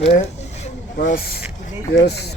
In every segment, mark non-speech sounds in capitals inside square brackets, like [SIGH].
Ve, bas, yes.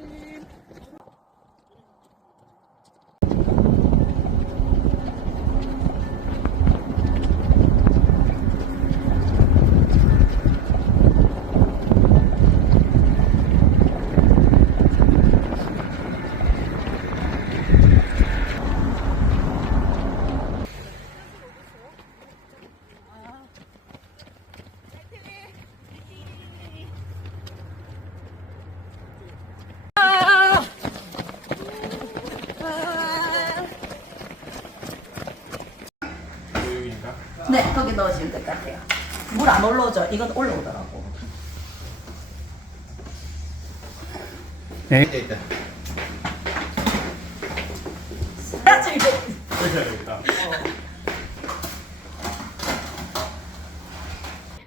안 올라오죠? 이건 올라오더라고. 네. 아, 저 이거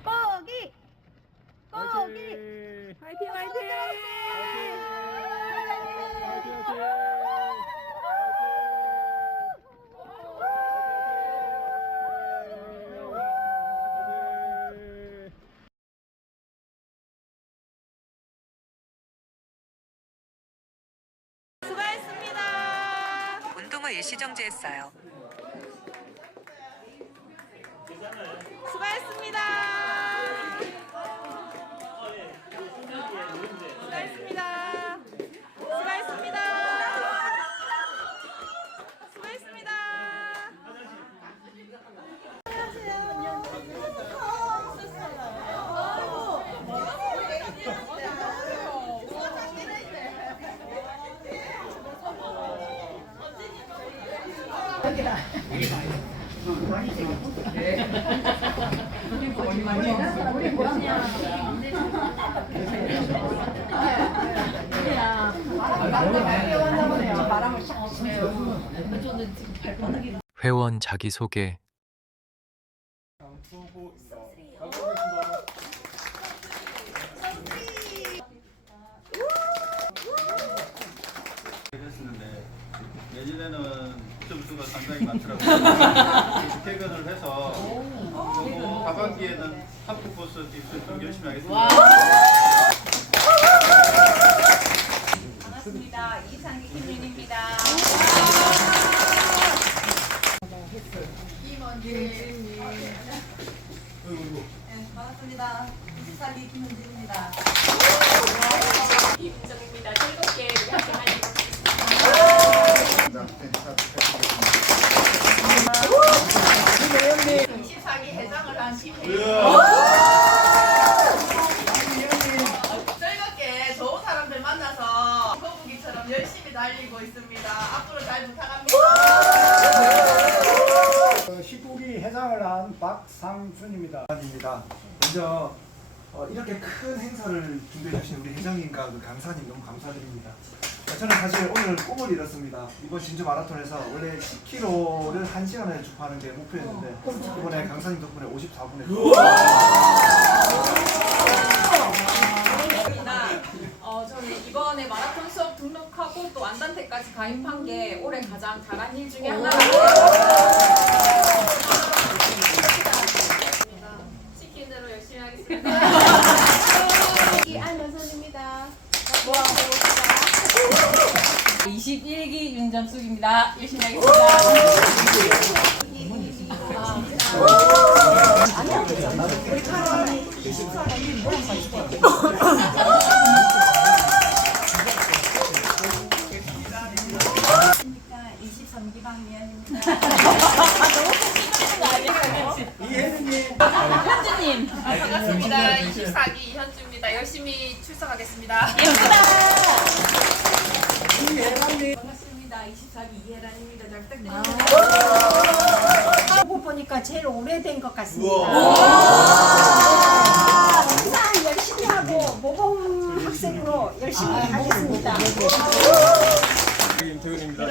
꼬기 꼬기 화이팅 화이팅 수고하셨습니다. 운동화 일 시 정지했어요. 수고하셨습니다. 수고하셨습니다. 수고하셨습니다. 수고하셨습니다. 회원 자기소개 했었는데 내년에는 점수가 상당히 많더라고요. [LAUGHS] 퇴근을 해서 그리고 하반기에는 하프 코스 딥스 좀 열심히 하겠습니다. 반갑습니다. 이창기 김윤입니다. 네, 반갑습니다. 24기 김은진입니다. 김정입니다. 즐겁게 우리 함께 하시고 네. 24기 회장을 한 김혜 즐겁게 좋은 사람들 만나서 거북이처럼 열심히 달리고 있습니다. 앞으로 잘 부탁합니다. 어, 19기 회장을 한 박상준입니다. 입니다. 먼저 어, 이렇게 큰 행사를 준비해 주신 우리 회장님과 그 강사님 너무 감사드립니다. 어, 저는 사실 오늘 꿈을 이뤘습니다. 이번 진주 마라톤에서 원래 10km를 1시간에 주파하는 게 목표였는데 이번에 강사님 덕분에 54분에 어, 저는 이번에 마라톤 수업 등록하고 또 안단테까지 가입한 게 올해 가장 잘한 일 중에 하나라고 반갑습니다. 24기 이현주입니다. 열심히 출석하겠습니다. 예쁘다. 반갑습니다. 24기 이혜란입니다. 잘 부탁드립니다. 보고 보니까 제일 오래된 것 같습니다. 항상 열심히 하고 모범 학생으로 열심히 하겠습니다. 김태훈입니다.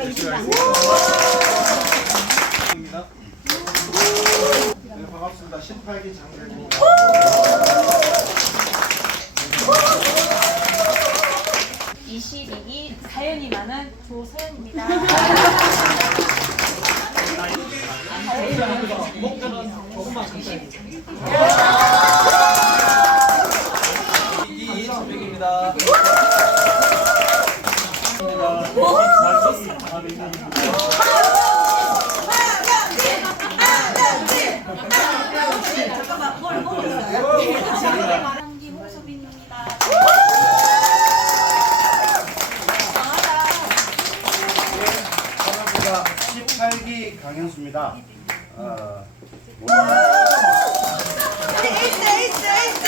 네, 반갑습니다. 18기 장대입니다. 이십이기 많은 조서연입니다. 이천백입니다. 반갑습니다. 18기 강현수입니다. 어, 에이스 에이스 에이스.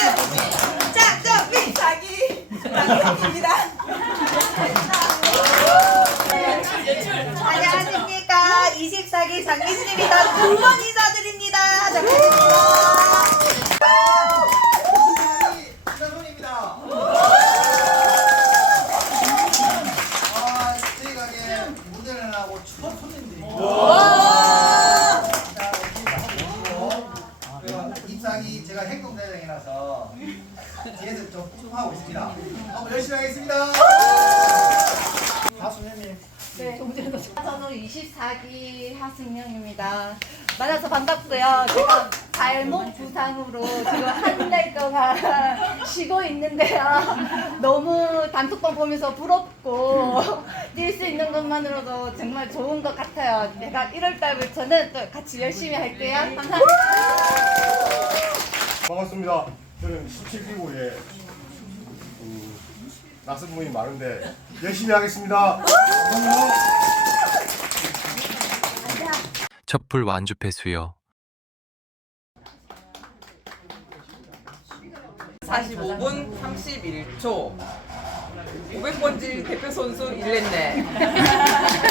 자, 저 삐사기 장기입니다. 안녕하십니까 24기 장기진입니다. 두번 인사드립니다. 자, 이상훈입니다. 아, 저희 가게 무대를 하고 첫 손님들입니다. 입상이 제가 행동대장이라서 뒤에서 좀 뿜하고 있습니다. 한번 열심히 하겠습니다. 가수님 저는 24기 하승영입니다. 만나서 반갑고요. 제가 발목 부상으로 지금 한 달 쉬고 있는데요. [LAUGHS] 너무 단톡방 보면서 부럽고 뛸 수 있는 것만으로도 정말 좋은 것 같아요. 내가 1월 달부터는 또 같이 열심히 할게요. 감사합니다. 반갑습니다. 저는 17기구에 음, 낙선분이 많은데 열심히 하겠습니다. 촛불 완주 패 수여 45분 31초. 500번지 대표 선수 일냈네 [LAUGHS]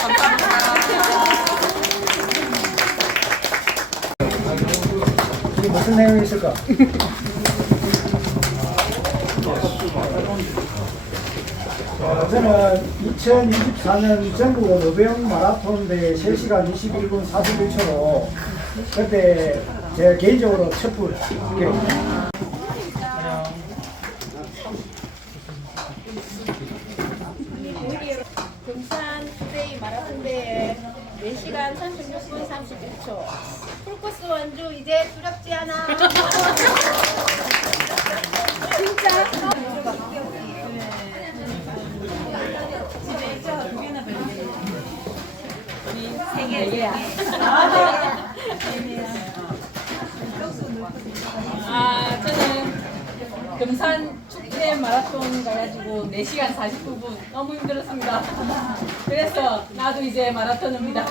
감사합니다. 이게 무슨 내용이 있을까? 어, 저는 2024년 전국 노병 마라톤 대회 3시간 21분 41초로 그때 제 개인적으로 촛불 기록입니다. 금산 투데이 마라톤 대회 4시간 36분 31초. 풀코스 완주 이제 않아. 진짜? 아, 저는 금산 축제 마라톤 가가지고 4시간 49분 너무 힘들었습니다. 그래서 나도 이제 마라톤입니다.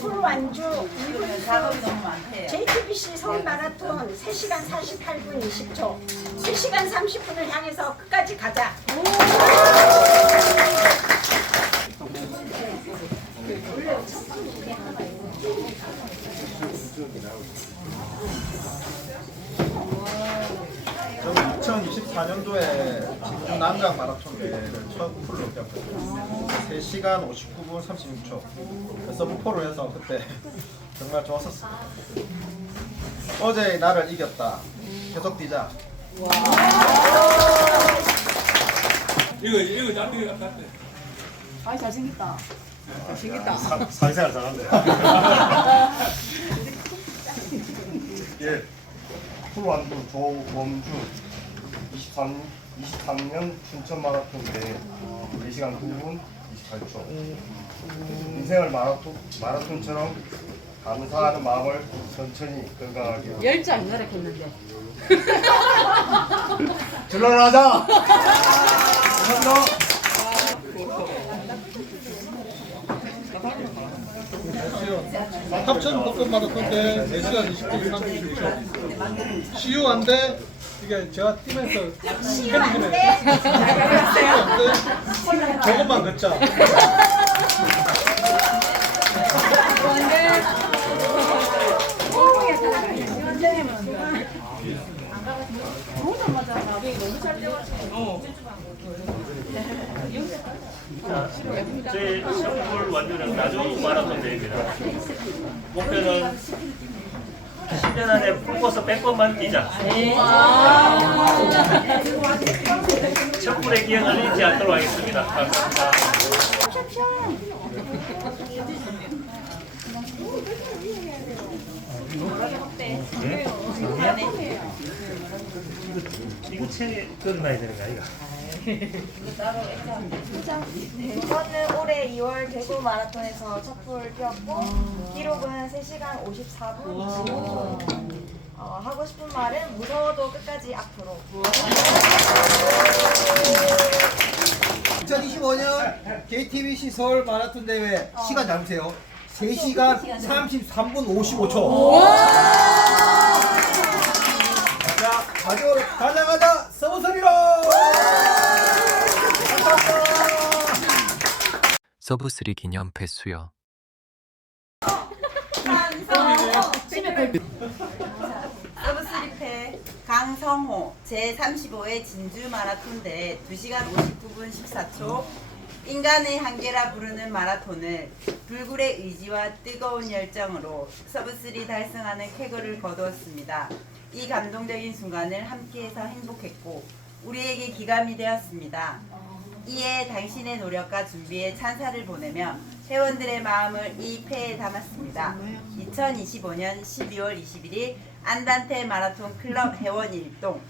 풀 완주 2분 작업이 너무 많대. JTBC 서울 마라톤 3시간 48분 20초. 3시간 30분을 향해서 끝까지 가자. 저는 2024년도에 진주 남강 마라톤 대회를 첫 풀로 뛰었거든요. 3시간 59분 36초. 서브포로 해서 그때 정말 좋았었어요. 어제 나를 이겼다. 계속 뛰자. 사- 사회생활 잘한대. [LAUGHS] 예, 풀완주 조범주 23, 23년 춘천 마라톤 대 4시간 9분 28초. 인생을 마라톤, 마라톤처럼 감사하는 마음을 천천히 건강하게 열정 노력했는데. 출발하자. 합천 볶음 마라톤대 4시간 20분 36초 시유한데 이게 제가 뛰면서 편집에 시유한데 조금만 걷자 저희 셔플 완주는 나중 마라톤 대회입니다. 목표는 10년 안에 풀코스 100번만 뛰자. 셔플의 기억을 잊지 않도록 하겠습니다. 감사합니다. 이거 책에 끊어놔야 되는 거 아이가? 저는 올해 2월 대구 마라톤에서 첫풀 뛰었고 기록은 3시간 54분 25초. 어, 하고 싶은 말은 무서워도 끝까지 앞으로. 2025년 JTBC 서울 마라톤 대회 시간 잡으세요. 3시간 33분 55초. 자, 마지막으로 가자 가자 서브서리로. 서브3 기념 패수여 서브스리패 강성호 제35회 진주 마라톤 대회 2시간 59분 14초 인간의 한계라 부르는 마라톤을 불굴의 의지와 뜨거운 열정으로 서브3 달성하는 쾌거를 거두었습니다. 이 감동적인 순간을 함께해서 행복했고 우리에게 기감이 되었습니다. 이에 당신의 노력과 준비에 찬사를 보내며 회원들의 마음을 이 패에 담았습니다. 2025년 12월 21일 안단테 마라톤 클럽 회원 일동.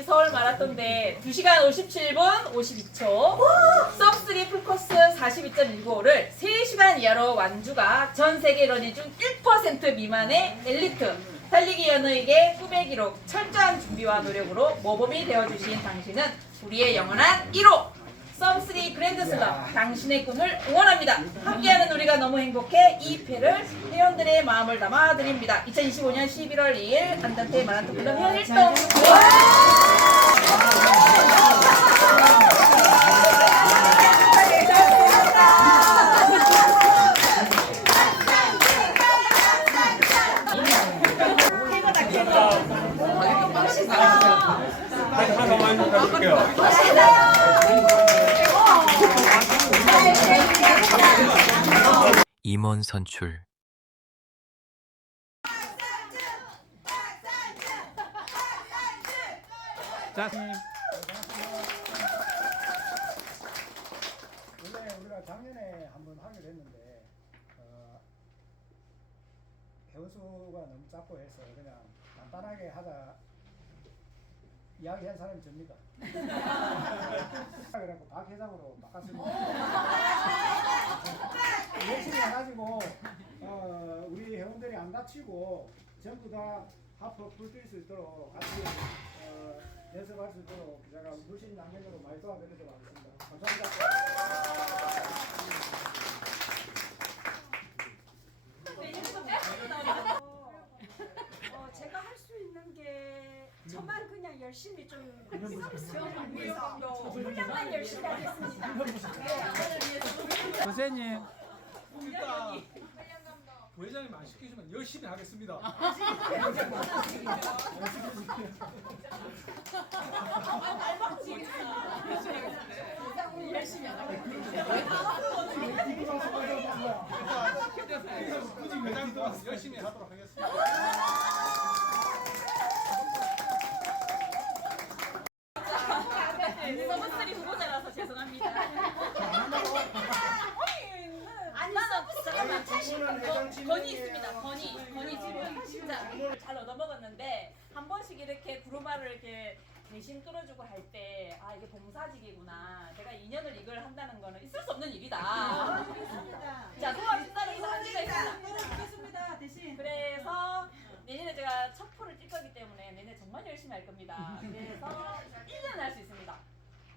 2025년 JTBC 서울 마라톤 대 2시간 57분 52초. 섭3 풀코스 42.195를 3시간 이하로 완주가 전 세계 러닝 중 1% 미만의 엘리트 달리기 연예에게 후배 기록 철저한 준비와 노력으로 모범이 되어주신 당신은 우리의 영원한 1호 썸3 그랜드슬럼 당신의 꿈을 응원합니다. 함께하는 우리가 너무 행복해 이 패를 회원들의 마음을 담아 드립니다. 2025년 11월 2일 안단테 마라톤 클럽 회원 일동 임원 선출. 원래 우리가 작년에 한번 하기로 했는데 어, 회원수가 너무 작고 해서 그냥 간단하게 하자 이야기한 사람이 접니다. [LAUGHS] 그래갖고 박 회장으로 바꿨습니다. 열심히 해가지고 어, 우리 회원들이 안 다치고 전부 다 하프 풀뛸 수 있도록 같이 어, 연습할 수 있도록 제가 물씬 양면으로 많이 도와드리도록 하겠습니다. 감사합니다. 어, 제가 할 수 있는 게 저만 그냥 열심히 좀 서비스를 위해서 그냥만 열심히 하겠습니다. 선생님 일단 부회장님 안 시키시면 열심히 하겠습니다. 굳이 회장 도와서 열심히 하도록 하겠습니다. 서브3 후보자라서 죄송합니다. 아니 서비스가 많다니까. 질문은 회장 건-. 건이 있습니다. 건이 건이 질문 진짜 잘 얻어먹었는데 한 번씩 이렇게 구루마를 이렇게 대신 끌어주고 할 때 아 이게 봉사직이구나. 내가 2년을 이걸 한다는 거는 있을 수 없는 일이다. 자 도와준다는 한계가 있습니다. 대신. 그래서 내년에 제가 첫 풀을 뛸 거기 때문에 내년에 정말 열심히 할 겁니다. 그래서 1년 할 수 있습니다.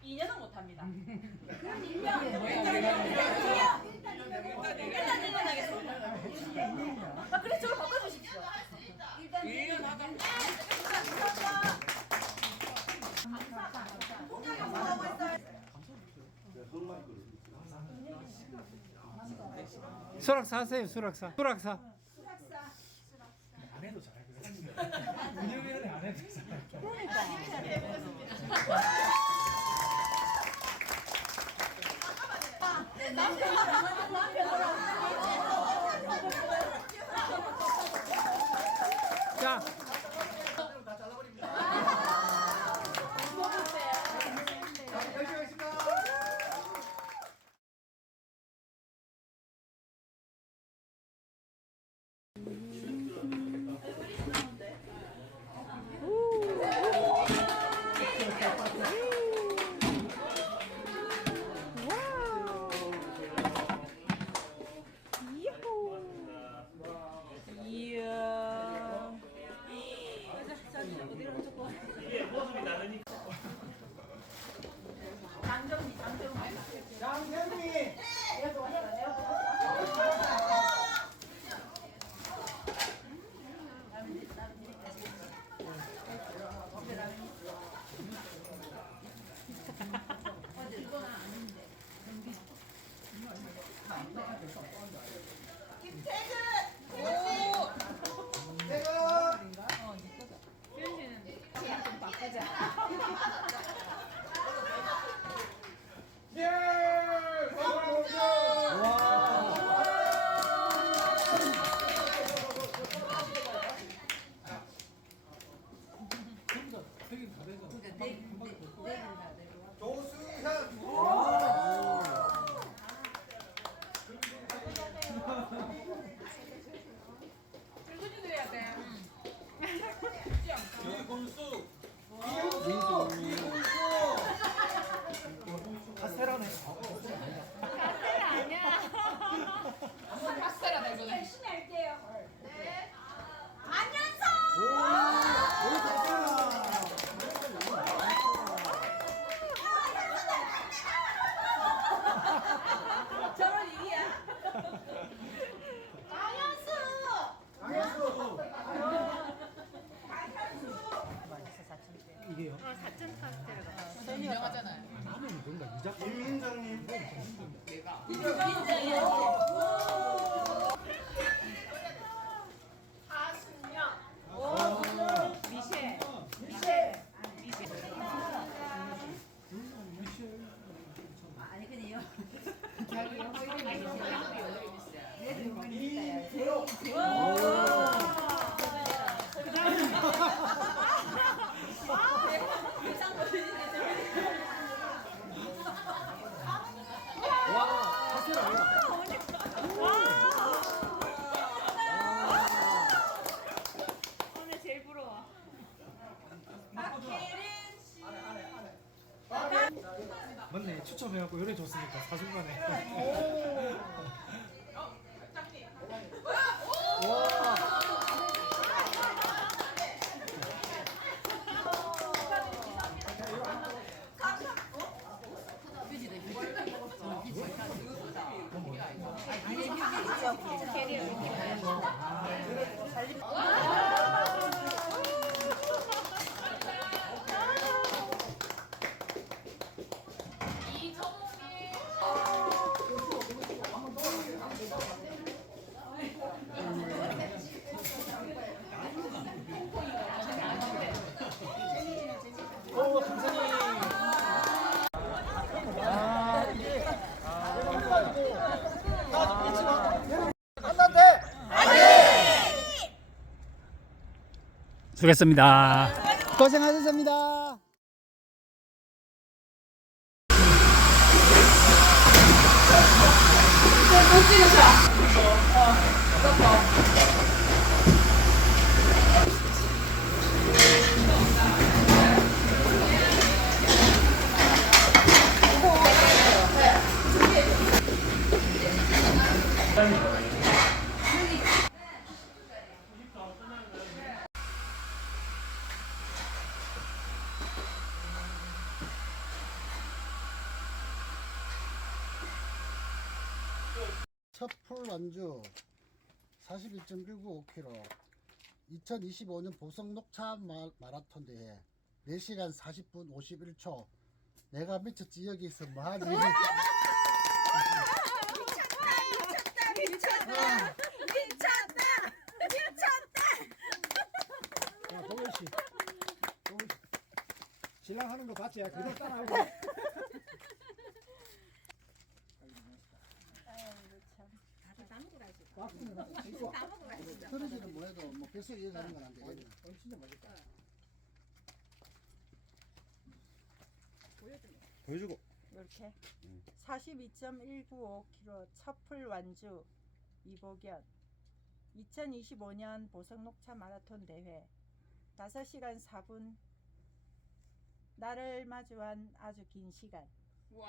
2년은 못 합니다. 1년. 1년 하겠습니다. 아, 그래 저를 바꿔주십시오. 일단 1년 하다. 수락사 하세요 수락사 수락사 안 해도 잘할 것 같은데. 운영위원회 안 해도 잘할 것자 열심 히 오늘 제일 부러워. 맞네. 추첨해갖고 요래 줬으니까 사중간에. 수고했습니다 고생하셨습니다. 못 찍으셔. 첫풀 완주 41.195km 2025년 보성 녹차 마, 마라톤 대회 4시간 40분 51초 내가 미쳤지 여기서 뭐하지 미쳤다 미쳤다 미쳤다 자, 도현 씨. 도현 씨. 신랑 하는 거 봤지? 그대로 따라하고. 떨어지는 뭐해도 뭐 뱃속 이어가는 건 안 되겠네. 진짜 맛있다. 보여주고. 이렇게 42.195km 첫풀 완주 이보견. 2025년 보성녹차 마라톤 대회. 5시간 4분. 나를 마주한 아주 긴 시간. 와.